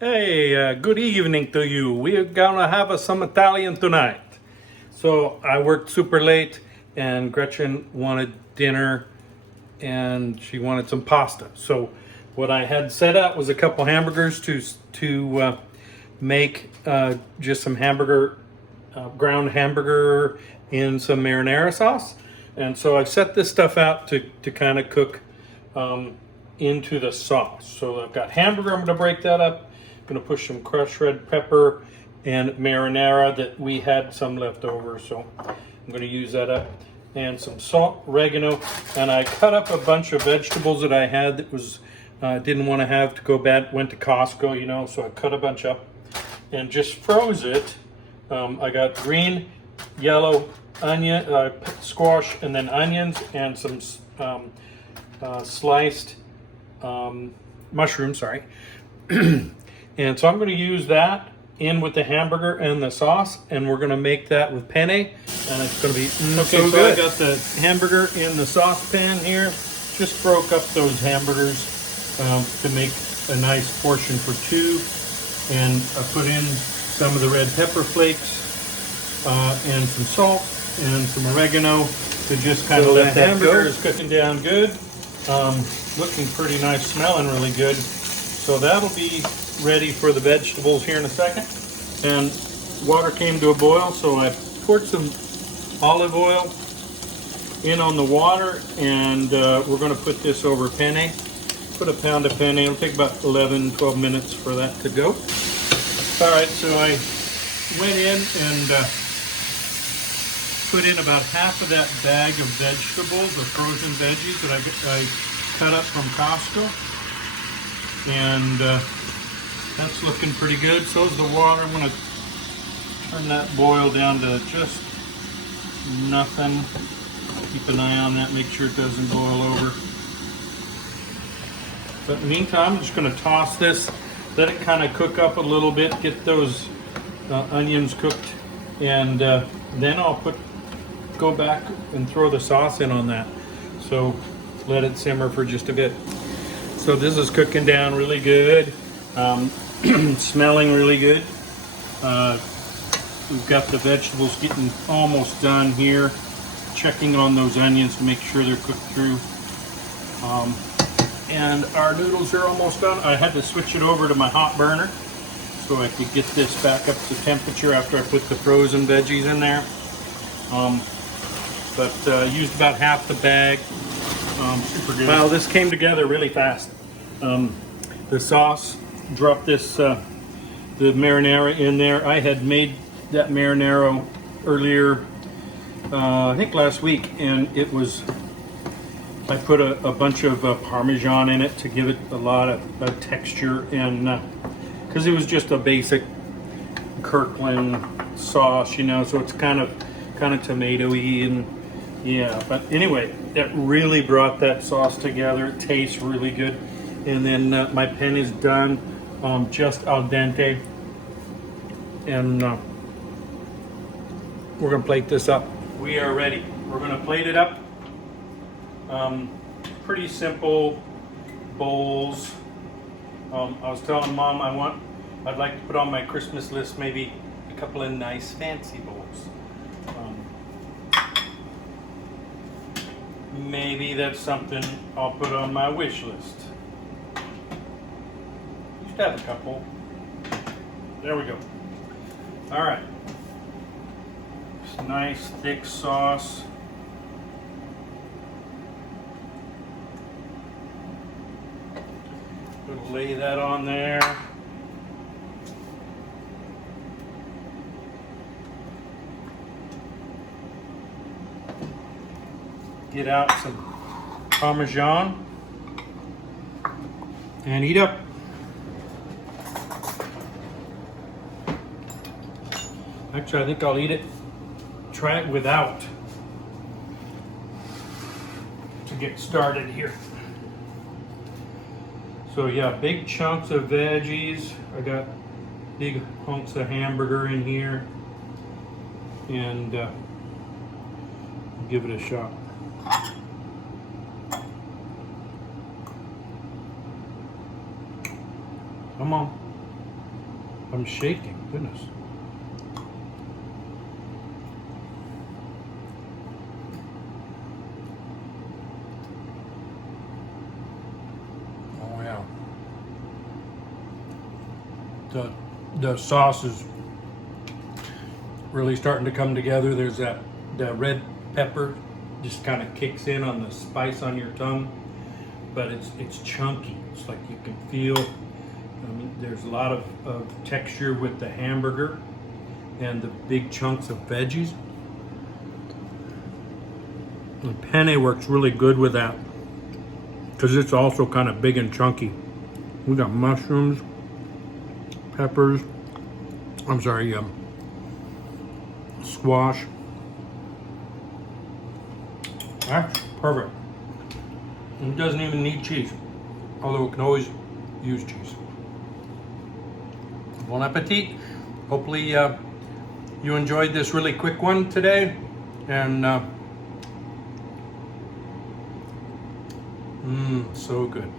Hey, good evening to you. We're gonna have some Italian tonight. So I worked super late, and Gretchen wanted dinner, and she wanted some pasta. So what I had set up was a couple hamburgers to make just some hamburger, ground hamburger in some marinara sauce. And so I've set this stuff out to kind of cook into the sauce. So I've got hamburger. I'm going to break that up. I'm going to push some crushed red pepper and marinara that we had some left over. So I'm going to use that up. And some salt, oregano, and I cut up a bunch of vegetables that I had that was didn't want to have to go bad. Went to Costco, you know, so I cut a bunch up and just froze it. I got green, yellow, onion, squash, and then onions and some sliced mushrooms. Sorry. And so I'm going to use that in with the hamburger and the sauce, and we're going to make that with penne, and it's going to be so good. I got the hamburger in the saucepan here. Just broke up those hamburgers to make a nice portion for two, and I put in some of the red pepper flakes and some salt and some oregano to just kind of let that hamburger is cooking down good. Looking pretty nice, smelling really good. So that'll be ready for the vegetables here in a second. And water came to a boil, so I poured some olive oil in on the water, and we're going to put this over penne. Put a pound of penne. It'll take about 11-12 minutes for that to go. All right, so I went in and put in about half of that bag of vegetables, the frozen veggies that I cut up from Costco. And that's looking pretty good. So is the water. I'm going to turn that boil down to just nothing. Keep an eye on that, make sure it doesn't boil over. But in the meantime, I'm just going to toss this, let it kind of cook up a little bit, get those onions cooked, and then I'll go back and throw the sauce in on that. So let it simmer for just a bit. So this is cooking down really good, smelling really good. We've got the vegetables getting almost done here. Checking on those onions to make sure they're cooked through. And our noodles are almost done. I had to switch it over to my hot burner so I could get this back up to temperature after I put the frozen veggies in there. But used about half the bag. Super good. Wow, this came together really fast. The sauce, dropped this, the marinara in there. I had made that marinara earlier, I think last week, and it was, I put a bunch of Parmesan in it to give it a lot of texture, and because it was just a basic Kirkland sauce, you know, so it's kind of tomatoey, and yeah, but anyway, that really brought that sauce together. It tastes really good. And then my penne is done, just al dente, and we're gonna plate this up. We are ready. We're gonna plate it up. Pretty simple bowls. I was telling Mom I'd like to put on my Christmas list maybe a couple of nice fancy bowls. Maybe that's something I'll put on my wish list. Just have a couple. There we go. All right. This nice thick sauce. We'll lay that on there. Get out some Parmesan and eat up. Actually, I think I'll eat it. Try it without to get started here. So yeah, big chunks of veggies. I got big hunks of hamburger in here, and give it a shot. Come on. I'm shaking, goodness. Oh yeah. The sauce is really starting to come together. There's the red pepper just kind of kicks in on the spice on your tongue, but it's chunky. It's like you can feel. I mean, there's a lot of texture with the hamburger and the big chunks of veggies. The penne works really good with that because it's also kind of big and chunky. We got mushrooms, peppers. I'm sorry, squash. That's perfect. It doesn't even need cheese, although it can always use cheese. Bon appetit. Hopefully you enjoyed this really quick one today, and so good.